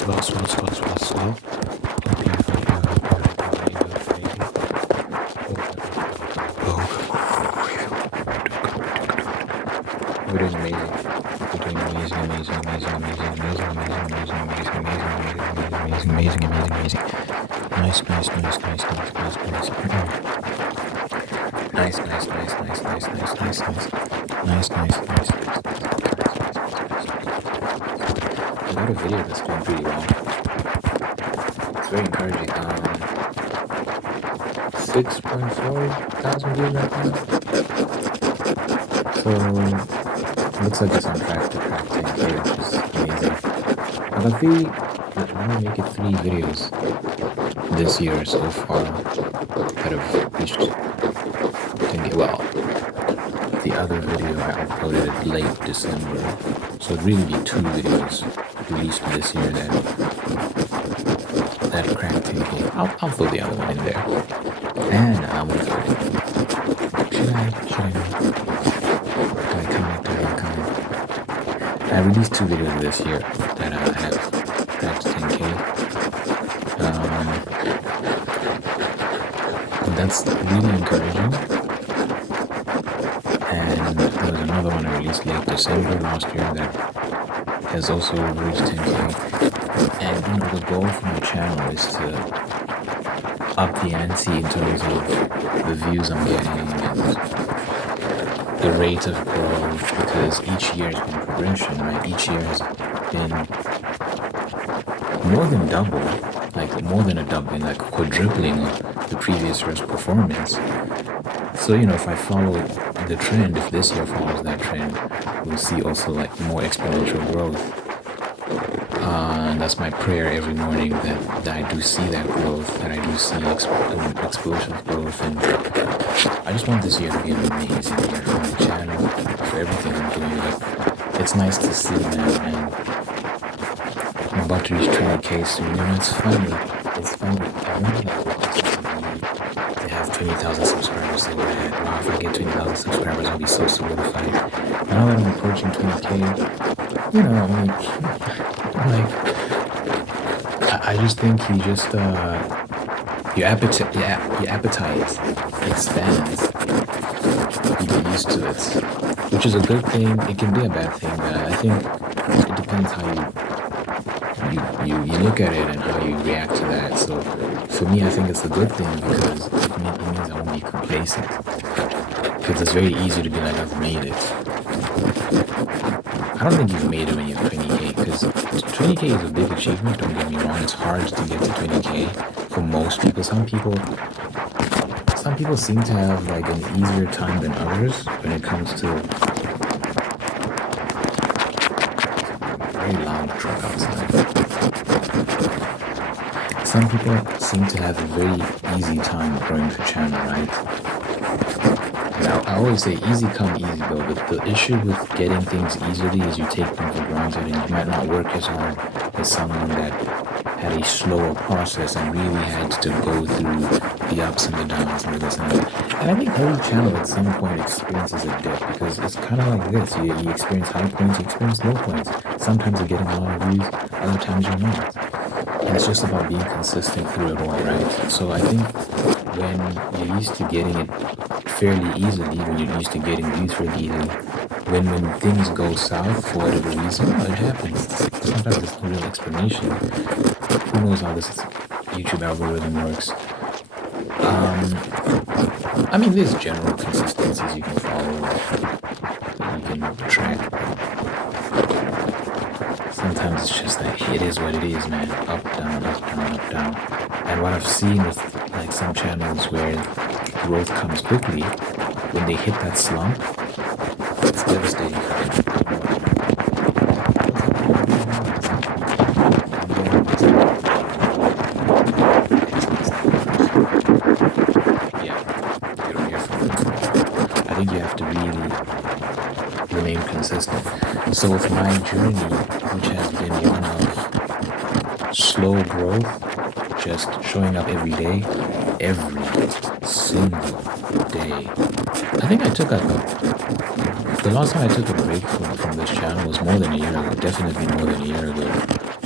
slow. Hope you're We're doing amazing. We're doing amazing. Nice. I got a video that's doing pretty well. It's very encouraging. 6.4 thousand views right now. So looks like it's on track to crack 10K, which is amazing. I want to make it 3 videos this year so far that have reached 10K. Well, the other video I uploaded it late December, so it'd really be 2 videos released this year that cracked 10K. I'll throw the other one in there. And I'm gonna throw it in. Should I not? Do I comment? I released 2 videos this year that have cracked 10K. And that's really encouraging. And there was another one I released late December last year that has also reached 10K. And the goal for my channel is to up the ante in terms of the views I'm getting and the rate of growth, because each year has been progression, right? Each year has been more than double, like more than a doubling, like quadrupling of the previous year's performance. So, if I follow the trend, if this year follows that trend, we'll see also like more exponential growth. And that's my prayer every morning, that I do see that growth, that I do see explosive growth. And I just want this year to be an amazing year for my channel, for everything I'm doing. But it's nice to see, man, and I'm about to reach 20K soon. It's funny. I remember like watching somebody to have 20,000 subscribers. They would have, wow, if I get 20,000 subscribers, I'll be so solidified. Now that I'm approaching 20K, I just think your appetite expands. You get used to it, which is a good thing. It can be a bad thing, but I think it depends how you look at it and how you react to that. So for me, I think it's a good thing because it means I won't be complacent. Because it's very easy to be like, I've made it. I don't think you've made it when you're 20K, because 20K is a big achievement, don't get me wrong. It's hard to get to 20K for most people. Some people seem to have like an easier time than others when it comes to very loud truck outside. Some people seem to have a very easy time growing the channel, right? I always say easy come, easy go, but the issue with getting things easily is you take them for granted, and you might not work as hard as someone that had a slower process and really had to go through the ups and the downs and this and that. And I think every channel at some point experiences a dip, because it's kind of like this. You experience high points, you experience low points. Sometimes you're getting a lot of views, other times you're not. And it's just about being consistent through it all, right? So I think when you're used to getting it fairly easily, when you're used to getting views fairly easily, when things go south for whatever reason, it happens. Sometimes there's no real explanation. Who knows how this YouTube algorithm works? There's general consistencies you can follow, you can track. Sometimes it's just like, it is what it is, man. Up, down. And what I've seen with like some channels where growth comes quickly, when they hit that slump, it's devastating for them. I think you have to really remain consistent. So with my journey, which has been one of slow growth, just showing up every day, every single day. I think the last time I took a break from this channel was more than a year ago, definitely more than a year ago.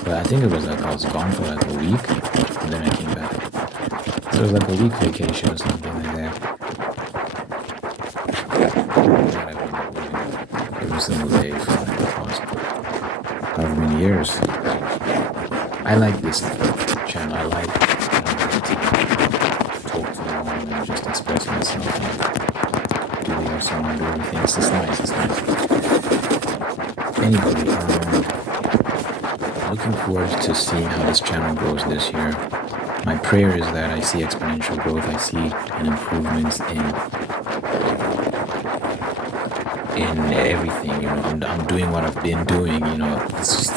But I think it was like I was gone for like a week, and then I came back. So it was like a week vacation or something like that. That I've been uploading every single day for like the past however many years. I like this channel. I like to talk to them and just express myself and do the awesome and do everything. It's just nice. It's nice. Anyway, looking forward to seeing how this channel grows this year. My prayer is that I see exponential growth. I see an improvement in everything. You know, I'm doing what I've been doing. You know, it's just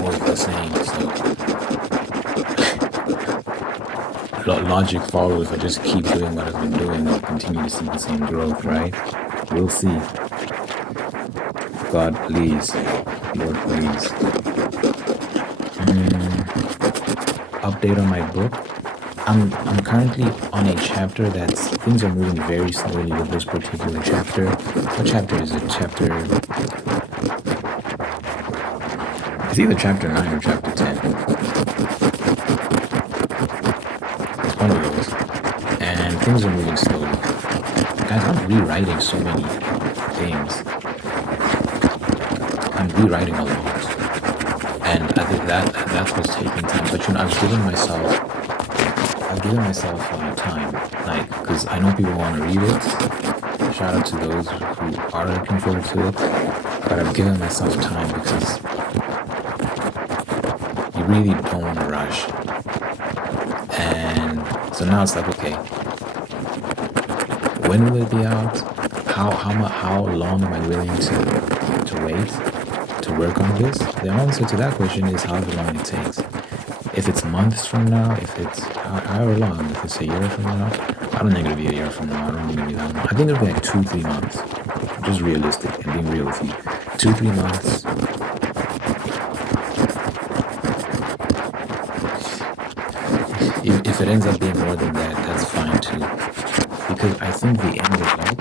more of the same. So logic follows. If I just keep doing what I've been doing, I'll continue to see the same growth, right? We'll see. God, please. Lord, please. Update on my book. I'm currently on a chapter that's things are moving very slowly with this particular chapter. What chapter is it? It's either chapter 9 or chapter 10. It's one of those. And things are moving slowly. Guys, I'm rewriting so many things. I'm rewriting a lot. And I think that's what's taking time. But you know, I've given myself time, like, because I know people want to read it. Shout out to those who are looking forward to it. But I've given myself time because you really don't want to rush. And so now it's like, okay, when will it be out? How long am I willing to wait to work on this? The answer to that question is however long it takes. If it's months from now, if it's however long, if it's a year from now, I don't think it'll be a year from now. I don't think it'll be that long. I think it'll be like 2-3 months. Just realistic and being real with you. 2-3 months. If it ends up being more than that, that's fine too. Because I think the end result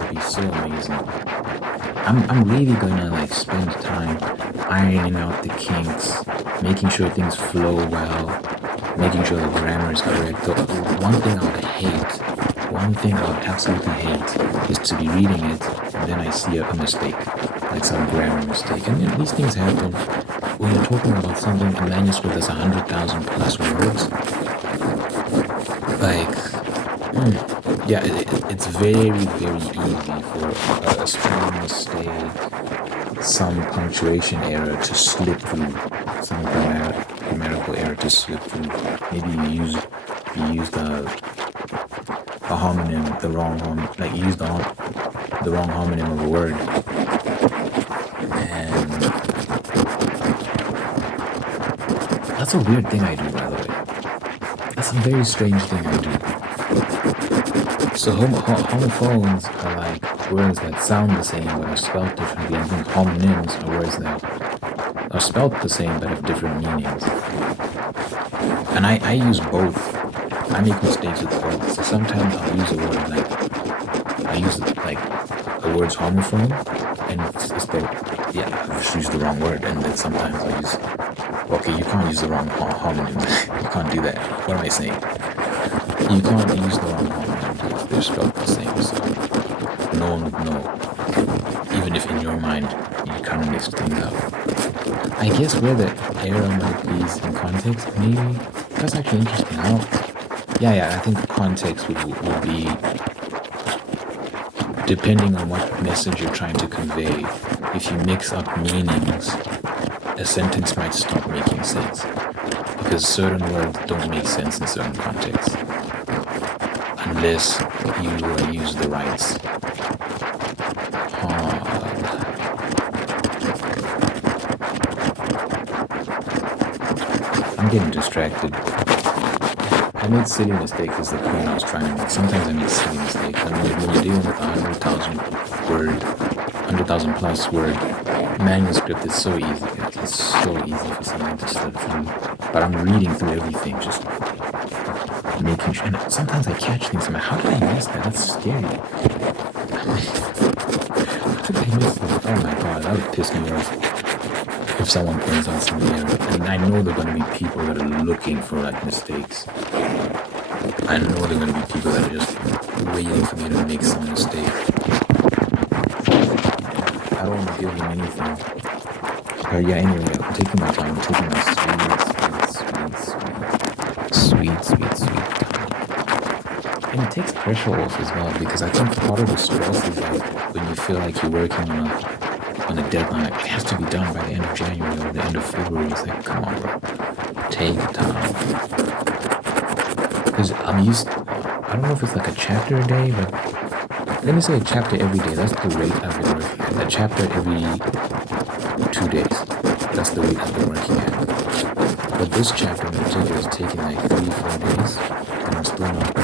will be so amazing. I'm really gonna like spend time ironing out the kinks, making sure things flow well, making sure the grammar is correct. The one thing I would absolutely hate is to be reading it and then I see a mistake, like some grammar mistake. And you know, these things happen when you're talking about something, a manuscript that's 100,000 plus words. Like, yeah, it's very, very easy for a spelling mistake, some punctuation error to slip through, some grammatical error to slip through. Maybe you used a homonym, the wrong homonym, like you used the wrong homonym of a word. And that's a weird thing I do, by the way. That's a very strange thing I do. So homophones are like words that sound the same but are spelled differently. I think homonyms are words that are spelled the same but have different meanings. And I use both. I make mistakes with both. So sometimes I'll use a word like the word's homophone, and it's I just use the wrong word. And then sometimes I use, okay, you can't use the wrong homonym. You can't do that. What am I saying? You can't use the wrong homonym. They're spelled the same, so no one would know, even if in your mind you kind of mix things up. I guess where the error might be is in context, maybe. That's actually interesting. I think the context would be depending on what message you're trying to convey. If you mix up meanings, a sentence might stop making sense because certain words don't make sense in certain contexts. Unless you use the rights. I'm getting distracted. I made silly mistakes is the point I was trying to make. Sometimes I make silly mistakes. I mean, when you're dealing with a 100,000 plus word manuscript, it's so easy. It's so easy for someone to slip through. But I'm reading through everything, just making sure. And sometimes I catch things. I'm like, how did I miss that? That's scary. How did I miss that? Oh my god, that would piss me off. if someone points out some error, and I know there are going to be people that are looking for like mistakes. I know there are going to be people that are just waiting for me to make some mistake. I don't want to give them anything. But yeah, anyway, I'm taking my time. I'm taking my sweet time. And it takes pressure off as well, because I think part of the stress is like when you feel like you're working on a deadline, like it has to be done by the end of January or the end of February. It's like, come on, bro, take time. Because I'm used, I don't know if it's like a chapter a day, but let me say a chapter every day. That's the rate I've been working at. A chapter every 2 days. That's the rate I've been working at. But this chapter in particular is taking like 3-4 days, and I'm still not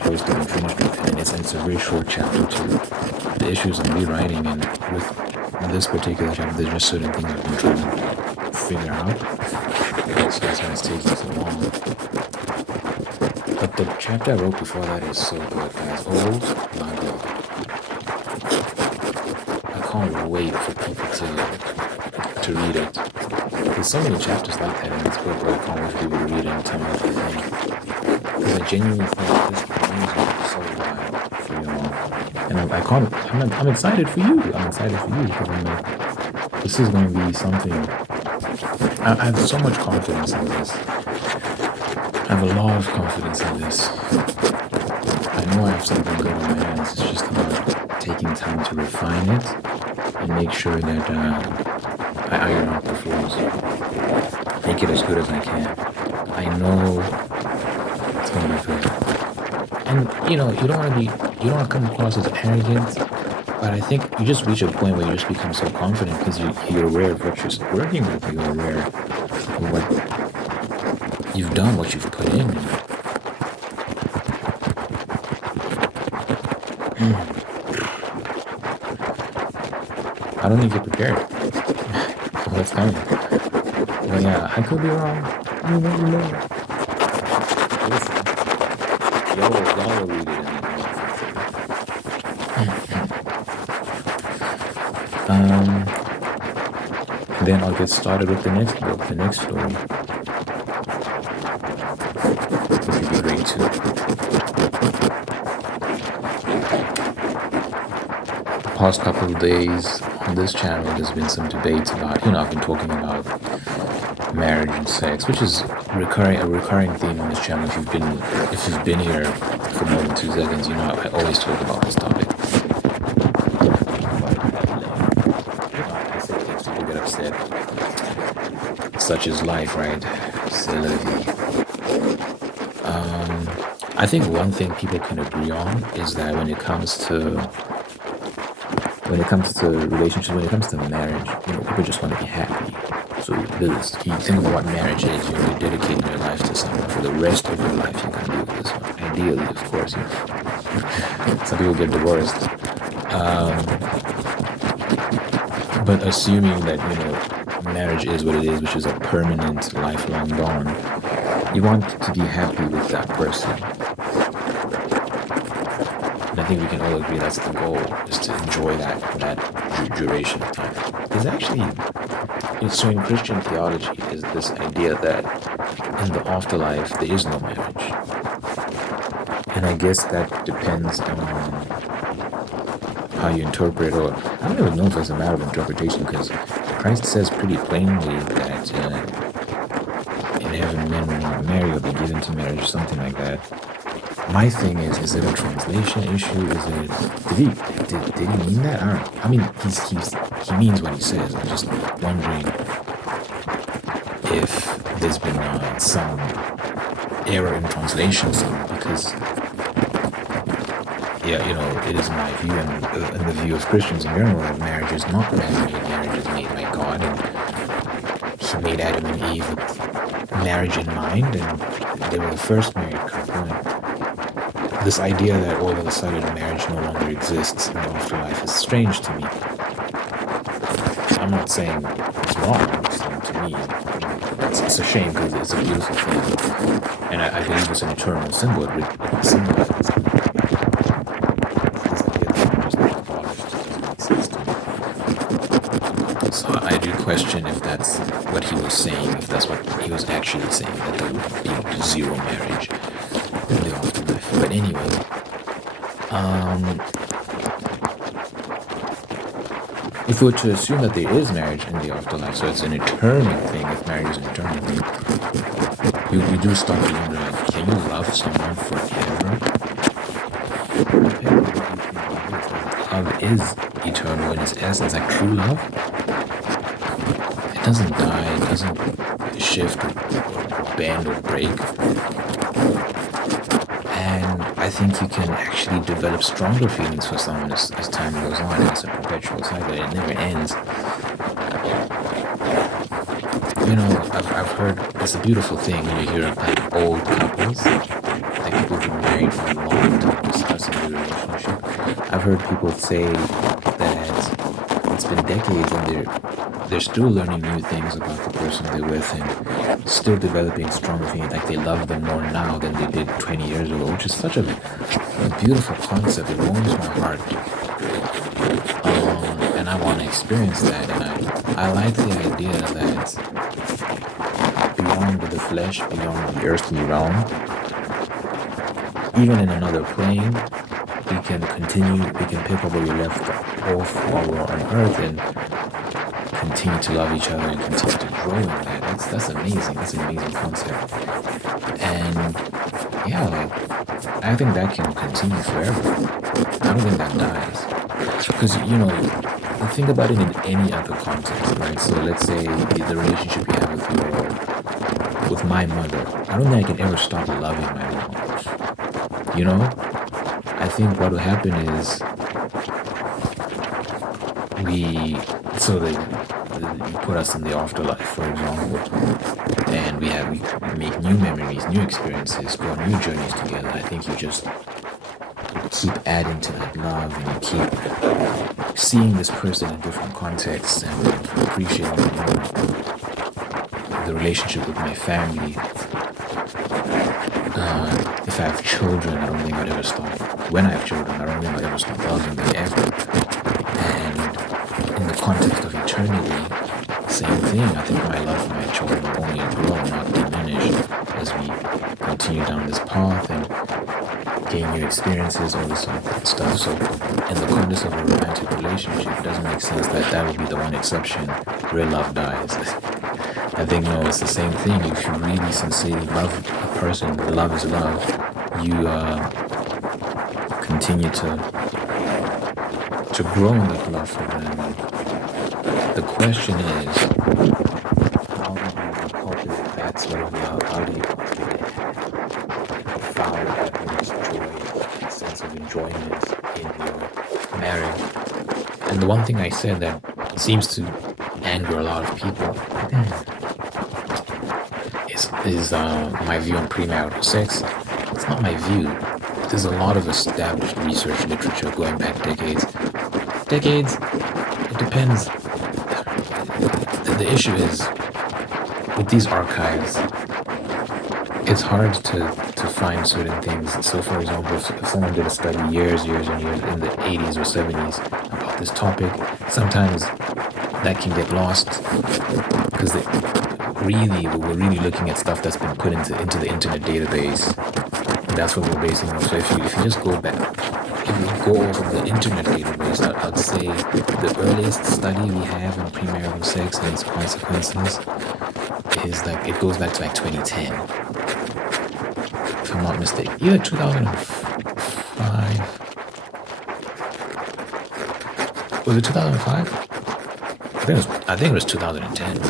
close to being finished with it. And it's a very short chapter too. The issues I'm rewriting, and with this particular chapter, there's just certain things I've been trying to figure out. So that's why it's taking so long. But the chapter I wrote before that is so good, guys. Old, my God. I can't wait for people to read it. There's so many chapters like that in this book where I can't wait for people to read it and tell me what they think. Because I genuinely think this brings me so wild for you all. And I'm excited for you. I'm excited for you because I'm like, this is going to be something. I have so much confidence in this. I have a lot of confidence in this. I know I have something good on my hands. It's just about taking time to refine it and make sure that I iron out the flaws. Make it as good as I can. I know it's gonna be good. And you don't want to come across as arrogant, but I think you just reach a point where you just become so confident because you're aware of what you're working with. You're aware of what you've done, what you've put in. I don't think you're prepared. What's coming? Well, yeah, I could be wrong. You never know. Listen, y'all will read it and then I'll get started with the next book, the next story. This would be great too. The past couple of days on this channel, there's been some debates about, I've been talking about marriage and sex, which is a recurring theme on this channel. If you've been here for more than 2 seconds, I always talk about this topic. I say things, people get upset. Such is life, right? C'est la vie. I think one thing people can agree on is that when it comes to relationships, when it comes to marriage, people just want to be happy. So you think about what marriage is. You're dedicating your life to someone for the rest of your life. You can do this one. Ideally, of course. Some people get divorced. But assuming that marriage is what it is, which is a permanent, lifelong bond, you want to be happy with that person. And I think we can all agree that's the goal, is to enjoy that duration of time. There's actually, so in Christian theology, is this idea that in the afterlife, there is no marriage. And I guess that depends on how you interpret, or I don't even know if it's a matter of interpretation, because Christ says pretty plainly that in heaven men will not marry or be given to marriage, or something like that. My thing is it a translation issue? Did he mean that? I mean, he means what he says. I'm just wondering if there's been some error in translation somewhere, because it is my view and the view of Christians in general that marriage is not man-made. Marriage is made by God, and he made Adam and Eve with marriage in mind, and they were the first married couple. And this idea that all of a sudden marriage no longer exists in the afterlife is strange to me. I'm not saying it's wrong. I'm just saying, to me, it's a shame, because it's a beautiful thing, and I believe it's an eternal symbol. So I question if that's what he was saying, if that's what he was actually saying, that there would be zero marriage in the afterlife. But anyway, if we were to assume that there is marriage in the afterlife, so it's an eternal thing, if marriage is an eternal thing, you do start to wonder, like, can you love someone forever? Love is eternal in its essence, like true love. It doesn't die, it doesn't shift or bend or break. And I think you can actually develop stronger feelings for someone as time goes on. It's a perpetual cycle, it never ends. You know, I've heard, it's a beautiful thing when you hear of like old couples, like people who've been married for a long time discussing their relationship. I've heard people say that it's been decades and they're still learning new things about the person they're with and still developing stronger feelings, like they love them more now than they did 20 years ago, which is such a beautiful concept. It warms my heart. And I want to experience that, and I like the idea that beyond the flesh, beyond the earthly realm, even in another plane, we can pick up where we left off while we're on earth and continue to love each other and continue to grow in that. That's amazing. That's an amazing concept. And yeah, like, I think that can continue forever. I don't think that dies. Because, you know, think about it in any other context, right? So let's say the relationship you have with my mother. I don't think I can ever stop loving my mom. You know? I think what will happen is you put us in the afterlife, for example, and we make new memories, new experiences, go on new journeys together. I think you just keep adding to that love, and you keep seeing this person in different contexts and appreciating the relationship with my family. If I have children, I don't think I'd ever stop. When I have children, I don't think I'd ever stop loving them ever. And in the context of eternity, same thing. I think my love for my children will only grow, not diminish, as we continue down this path and gain new experiences, all this sort of stuff. So in the context of a romantic relationship, it doesn't make sense that would be the one exception where love dies. I think, no, it's the same thing. If you really sincerely love a person, love is love, you continue to grow in that love for them. And the question is, how do you cultivate that sort of love? How do you cultivate profound happiness, joy, sense of enjoyment in your marriage? And the one thing I said that seems to anger a lot of people is my view on premarital sex. It's not my view. There's a lot of established research literature going back decades. It depends. The issue is, with these archives, it's hard to find certain things. So for example, if someone did a study years and years in the 80s or 70s about this topic, sometimes that can get lost because we're really looking at stuff that's been put into the internet database. And that's what we're basing on. So if you just go back, if you go over the internet database, I'd say the earliest study we have on premarital sex and its consequences is like, it goes back to like 2010, if I'm not mistaken. Either 2005. Was it 2005? I think it was 2010.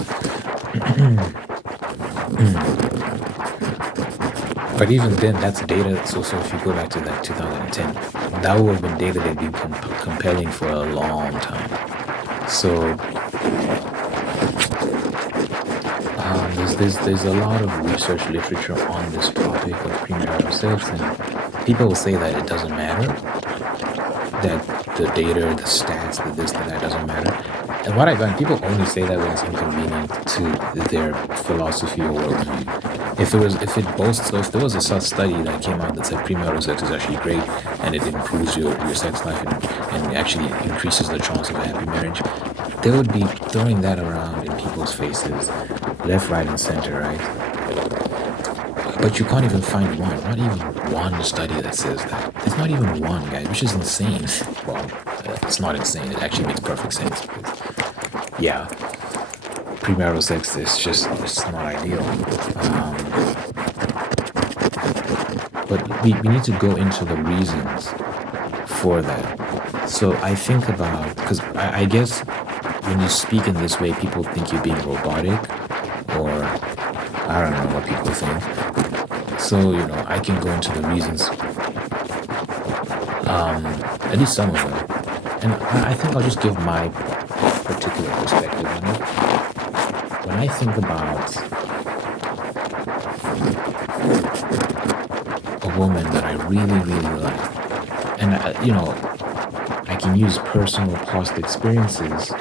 But even then, that's data. So if you go back to that 2010, that would have been data that had been compelling for a long time. So there's a lot of research literature on this topic of premarital sex, and people will say that it doesn't matter, that the data, the stats, the this, that doesn't matter. And what I find, people only say that when it's inconvenient to their philosophy or worldview. If there was a such study that came out that said premarital sex is actually great and it improves your sex life and actually increases the chance of a happy marriage, they would be throwing that around in people's faces, left, right, and center, right? But you can't even find one, not even one study that says that. There's not even one, guys, which is insane. Well, it's not insane. It actually makes perfect sense. Because, yeah, premarital sex is just, it's not ideal. But we need to go into the reasons for that. So I think about, because I guess when you speak in this way, people think you're being robotic, or I don't know what people think. So, I can go into the reasons, at least some of them. And I think I'll just give my particular perspective on it. When I think about a woman that I really, really like, and, I can use personal past experiences.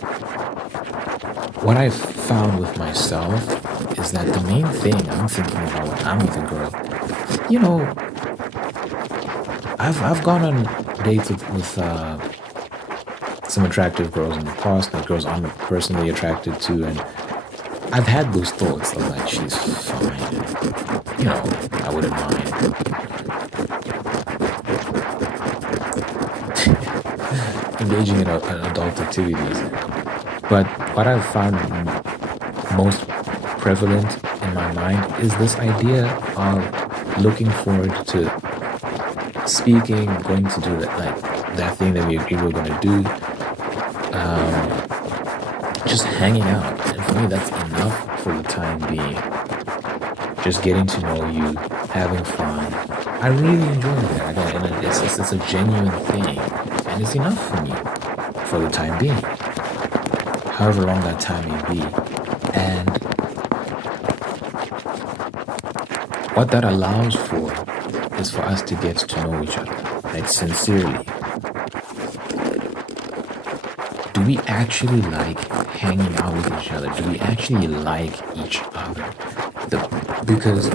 What I've found with myself is that the main thing I'm thinking about when I'm with a girl, I've gone on dates with some attractive girls in the past, like girls I'm personally attracted to, and I've had those thoughts of like, she's fine, and, I wouldn't mind. Engaging in adult activities. But what I've found most prevalent in my mind is this idea of looking forward to speaking, going to do that thing that we agreed we're going to do, just hanging out. And for me, that's enough for the time being. Just getting to know you, having fun. I really enjoy that. And it's a genuine thing. And it's enough for me for the time being. However long that time may be. And what that allows for is for us to get to know each other, like sincerely. Do we actually like hanging out with each other? Do we actually like each other? Because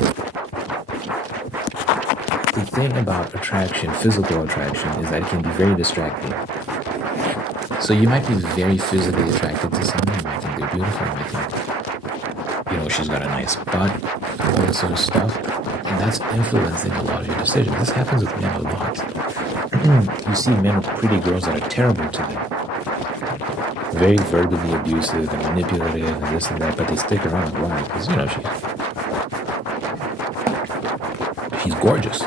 the thing about attraction, physical attraction, is that it can be very distracting. So you might be very physically attracted to someone, you might think they're beautiful, you might think, she's got a nice butt, all this sort of stuff, and that's influencing a lot of your decisions. This happens with men a lot. You see men with pretty girls that are terrible to them, very verbally abusive and manipulative and this and that, but they stick around. Why? Because, she's gorgeous.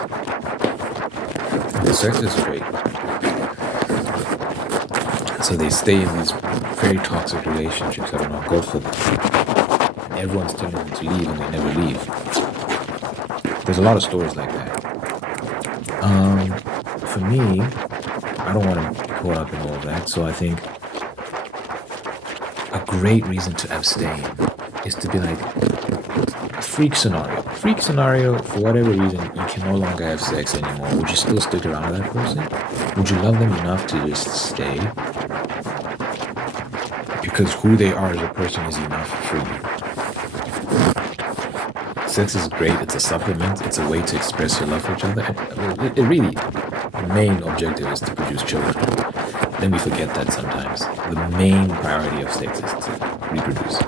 The sex is great. So they stay in these very toxic relationships that are not good for them. And everyone's telling them to leave and they never leave. There's a lot of stories like that. For me, I don't want to be caught up in all of that. So I think a great reason to abstain is to be like a freak scenario. Freak scenario, for whatever reason, you can no longer have sex anymore. Would you still stick around with that person? Would you love them enough to just stay? Because who they are as a person is enough for you. Sex is great. It's a supplement. It's a way to express your love for each other. It really, the main objective is to produce children. Then we forget that sometimes. The main priority of sex is to reproduce.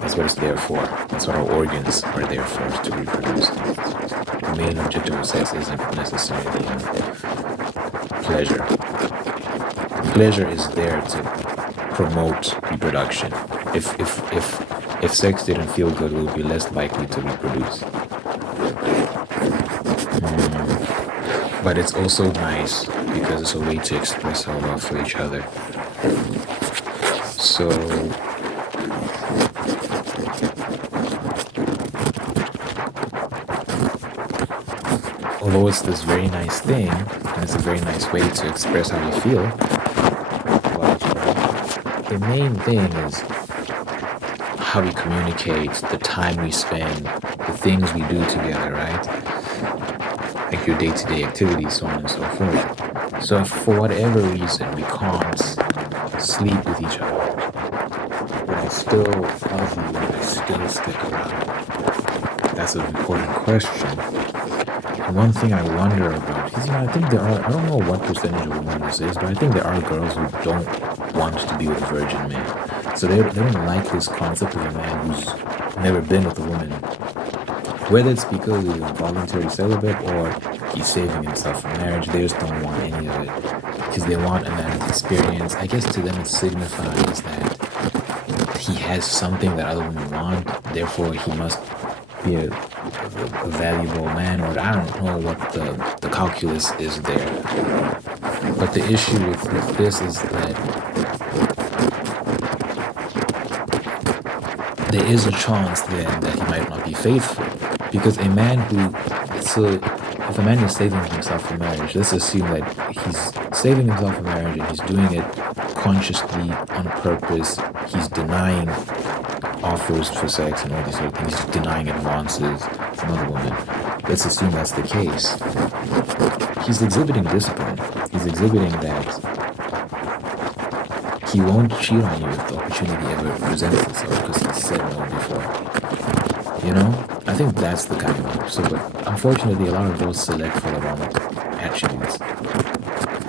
That's what it's there for. That's what our organs are there for, is to reproduce. The main objective of sex isn't necessarily pleasure. Pleasure is there to promote reproduction. If sex didn't feel good, we would be less likely to reproduce. But it's also nice because it's a way to express our love for each other. So although it's this very nice thing, and it's a very nice way to express how we feel about each other, the main thing is how we communicate, the time we spend, the things we do together, right? Like your day-to-day activities, so on and so forth. So if for whatever reason we can't sleep with each other, but I still love you and I still stick around, that's an important question. And one thing I wonder about is, I think there are, I don't know what percentage of women this is, but I think there are girls who don't want to be with virgin men. So they don't like this concept of a man who's never been with a woman, whether it's because he's involuntary celibate or he's saving himself for marriage. They just don't want any of it because they want a man's experience. I guess to them it signifies that he has something that other women want, therefore he must be a valuable man, or I don't know what the calculus is there. But the issue with this is that there is a chance then that he might not be faithful. Because a man if a man is saving himself for marriage, let's assume that he's saving himself for marriage and he's doing it consciously, on purpose. He's denying offers for sex and all these other things. He's denying advances from other women. Let's assume that's the case. He's exhibiting discipline. He's exhibiting that he won't cheat on you if the opportunity ever presents itself because he said no before. You know? I think that's the kind of one. So, but unfortunately, a lot of those select for the wrong attributes.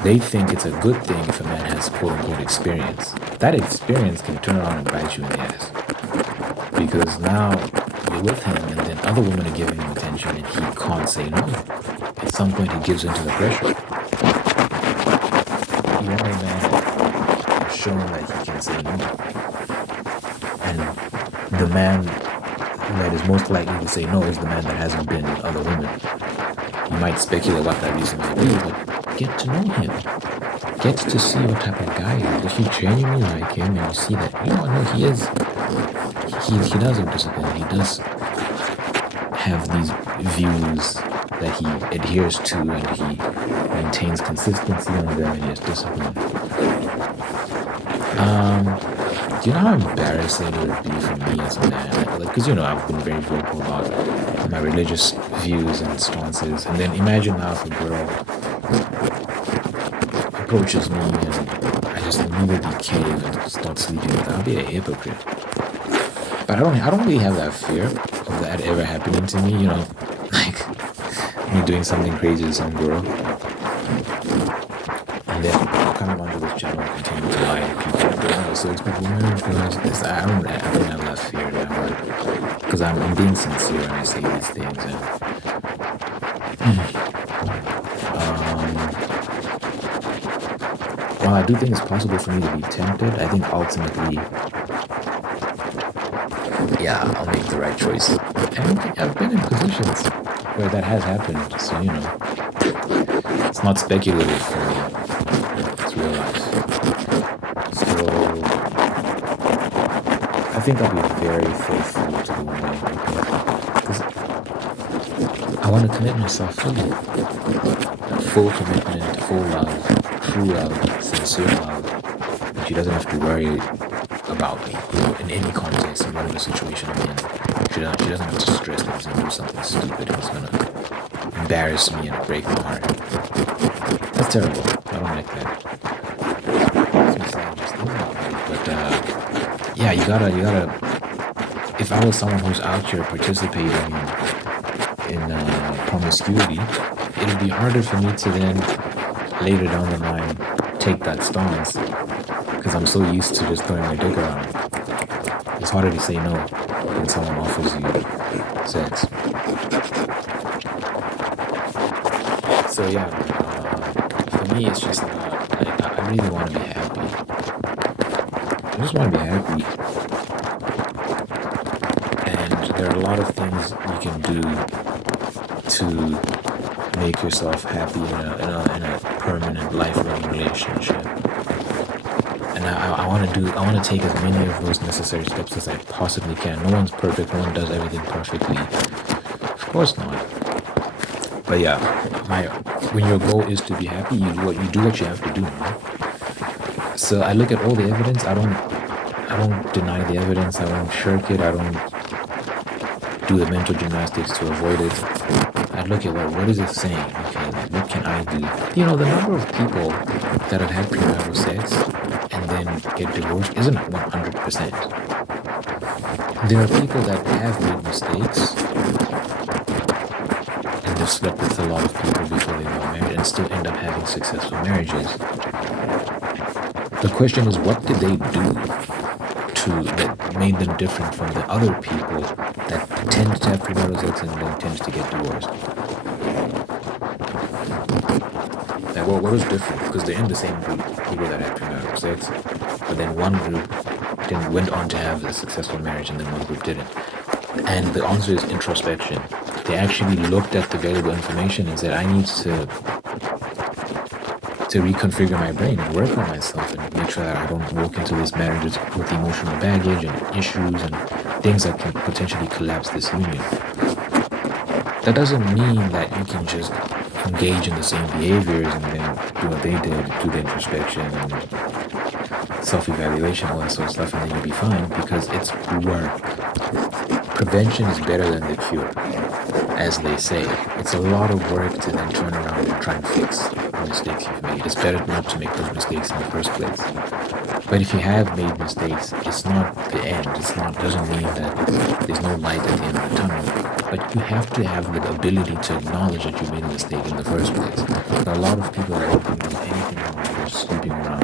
They think it's a good thing if a man has quote-unquote experience. That experience can turn around and bite you in the ass. Because now you're with him and then other women are giving him attention and he can't say no. At some point he gives into the pressure. You want a man that has shown that he can say no. And the man that is most likely to say no is the man that hasn't been with other women. You might speculate what that reason might be, but get to know him. Get to see what type of guy he is. If you genuinely like him and you see that, no, he is. He does have discipline. He does have these views that he adheres to and he maintains consistency on them and he has discipline. Do you know how embarrassing it would be for me as a man? Because, I've been very vocal about my religious views and stances. And then imagine now if a girl approaches me and I just immediately cave and start sleeping with her. I'll be a hypocrite. But I don't really have that fear of that ever happening to me, like me doing something crazy to some girl. And then I'll come onto this channel and continue to lie to people. So expect women because I don't have that fear now, because I'm being sincere when I say these things. And while I do think it's possible for me to be tempted, I think ultimately, I'll make the right choice. And I've been in positions where that has happened, so it's not speculative for me. It's real life. So I think I'll be very faithful to the woman because I want to commit myself fully. Full commitment, full love, true love, sincere love. She doesn't have to worry about me, in any context, in whatever situation I'm in. She doesn't have to stress that he's going to do something stupid and he's going to embarrass me and break my heart. That's terrible. I don't like that. But you gotta. If I was someone who's out here participating in promiscuity, it'd be harder for me to then later down the line take that stance because I'm so used to just throwing my dick around. It's harder to say no when someone offers you sex. So for me it's just I really want to be happy. I just want to be happy. And there are a lot of things you can do to make yourself happy in a permanent, lifelong relationship. And I want to take as many of those necessary steps as I possibly can. No one's perfect. No one does everything perfectly. Of course not. But when your goal is to be happy, you do what you have to do. Man. So I look at all the evidence. I don't deny the evidence. I don't shirk it. I don't do the mental gymnastics to avoid it. I look at what is it saying? Okay, what can I do? The number of people that have had premarital sex and then get divorced isn't 100%. There are people that have made mistakes and they've slept with a lot of people before they got married and still end up having successful marriages. The question is, what did they do to that made them different from the other people that tend to have premarital sex and then tends to get divorced? Like, what was different? Because they're in the same group, people that had premarital sex, but then one group then went on to have a successful marriage, and then one group didn't. And the answer is introspection. They actually looked at the available information and said, I need to reconfigure my brain and work on myself and make sure that I don't walk into this marriage with emotional baggage and issues and things that can potentially collapse this union. That doesn't mean that you can just engage in the same behaviors and then do what they did, do the introspection and self-evaluation, all that sort of stuff, and then you'll be fine, because it's work. Prevention is better than the cure, as they say. It's a lot of work to then turn around and try and fix the mistakes you've made. It's better not to make those mistakes in the first place. But if you have made mistakes, it's not the end. Doesn't mean that there's no light at the end of the tunnel. But you have to have the ability to acknowledge that you made a mistake in the first place. There are a lot of people that don't think there's anything wrong with just sleeping around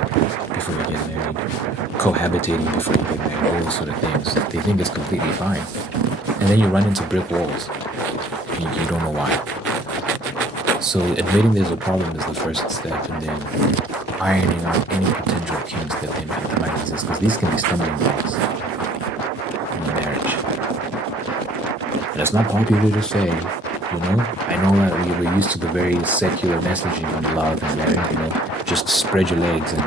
before you get married, cohabitating before you get married, all those sort of things. They think it's completely fine. And then you run into brick walls. You don't know why. So admitting there's a problem is the first step, and then ironing out any potential kinks that might exist, because these can be stumbling blocks in the marriage. And it's not popular to say, you know. I know that we were used to the very secular messaging on love and marriage, just spread your legs and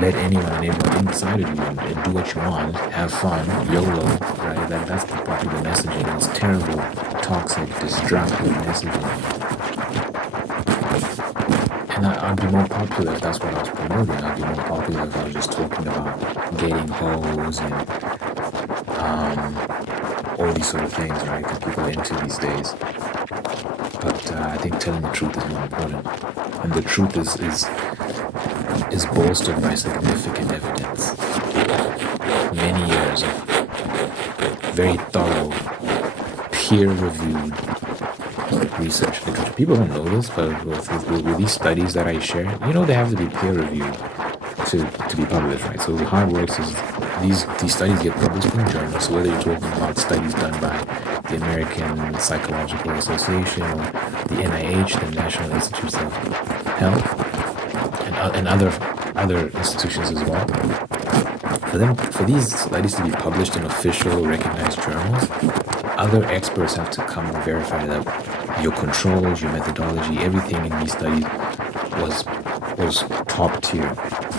let anyone and everyone inside of you and do what you want, have fun, YOLO, right? That's the popular messaging. It's terrible, toxic, destructive messaging. And I'd be more popular if that's what I was promoting. I'd be more popular if I was just talking about dating hoes and all these sort of things, right, that people are into these days. But I think telling the truth is more important. And the truth is bolstered by significant evidence. Many years of very thorough, peer-reviewed research literature. People don't know this, but with these studies that I share, they have to be peer-reviewed to be published, right? So how it works is these studies get published in journals. So whether you're talking about studies done by the American Psychological Association or the NIH, the National Institutes of Health, and other institutions as well. For these studies to be published in official recognized journals, other experts have to come and verify that your controls, your methodology, everything in these studies was top tier.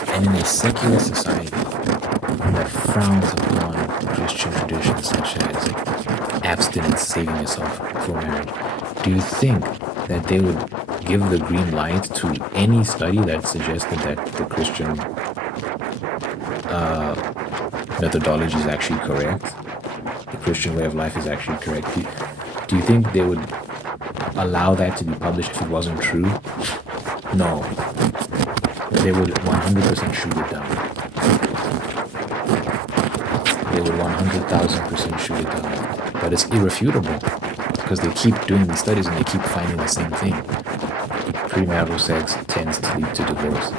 And in a secular society that frowns upon Christian traditions such as abstinence, saving yourself before marriage, do you think that they would give the green light to any study that suggested that the Christian methodology is actually correct? The Christian way of life is actually correct? Do you think they would allow that to be published if it wasn't true? No. They would 100% shoot it down. They would 100,000% shoot it down. But it's irrefutable, because they keep doing these studies and they keep finding the same thing. Premarital sex tends to lead to divorce.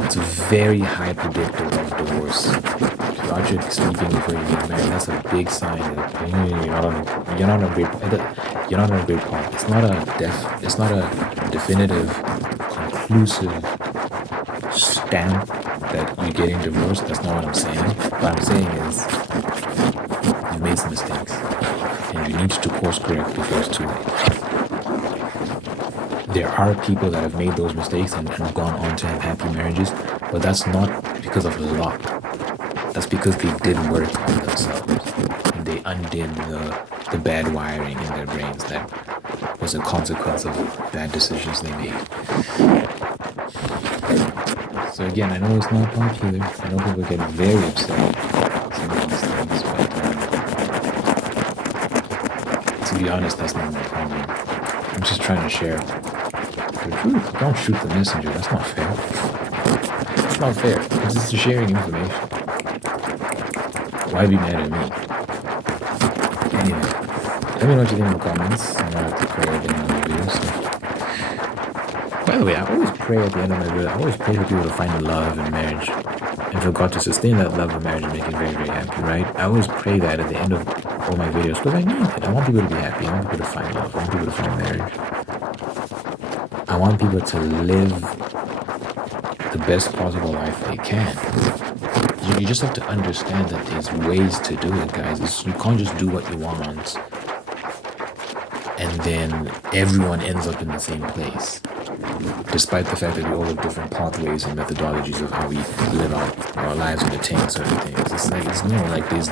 It's a very high predictor of divorce. Roger sleeping before you get married, that's a big sign that you're not on a great path. It's not a definitive, conclusive stamp that you're getting divorced. That's not what I'm saying. What I'm saying is you've made some mistakes and you need to course correct before it's too late. There are people that have made those mistakes and have gone on to have happy marriages, but that's not because of luck. That's because they did work on themselves and they undid the bad wiring in their brains that was a consequence of bad decisions they made. So again, I know it's not popular. I know people get very upset about some of these things, but to be honest, that's not my problem. I'm just trying to share the truth. Don't shoot the messenger. That's not fair. It's not fair. It's just sharing information. Why be mad at me? Anyway, let me know what you think in the comments. I'm gonna have to pray at the end of the video. So. By the way, I always pray at the end of my video. I always pray for people to find love and marriage and for God to sustain that love of marriage and make it very, very happy, right? I always pray that at the end of all my videos because I need it. I want people to be happy. I want people to find love. I want people to find marriage. I want people to live the best possible life they can. You just have to understand that there's ways to do it, guys. You can't just do what you want and then everyone ends up in the same place, despite the fact that we all have different pathways and methodologies of how we live our lives and attain certain things.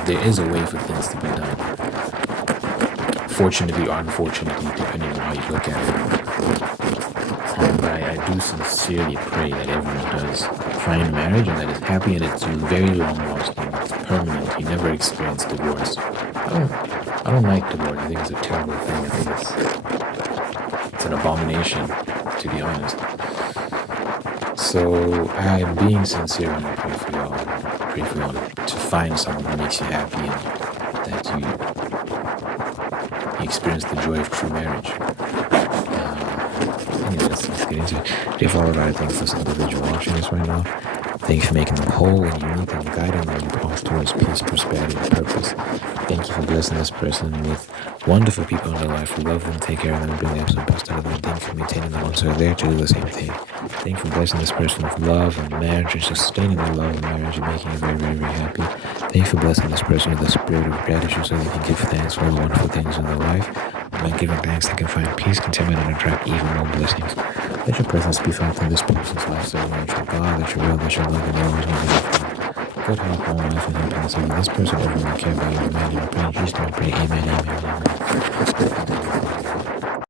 There is a way for things to be done, fortunately or unfortunately, depending on how you look at it. But I do sincerely pray that everyone does find marriage and that it's happy and it's very long lasting, it's permanent. You never experience divorce. I don't like divorce. I think it's a terrible thing. I think it's an abomination, to be honest. So I'm being sincere and I pray for y'all. I pray for y'all to find someone who makes you happy and that you experience the joy of true marriage. Let's get into it. Dear Father God, I thank you for this individual watching this right now. Thank you for making them whole and unique and guiding them on the path towards peace, prosperity, and purpose. Thank you for blessing this person with wonderful people in their life who love them, take care of them, and bring the absolute best out of them. Thank you for maintaining the ones who are there to do the same thing. Thank you for blessing this person with love and marriage and sustaining the love and marriage and making it very, very, very happy. Thank you for blessing this person with the spirit of gratitude so they can give thanks for all the wonderful things in their life. By giving thanks, they can find peace, contentment, and attract even more blessings. Let your presence be felt in this person's life so much, oh God, that your will, that your love, and your always be there. Good health, long life, and happiness over this person, everyone care about you, man, and I pray in Jesus' name, I pray, amen, amen, amen.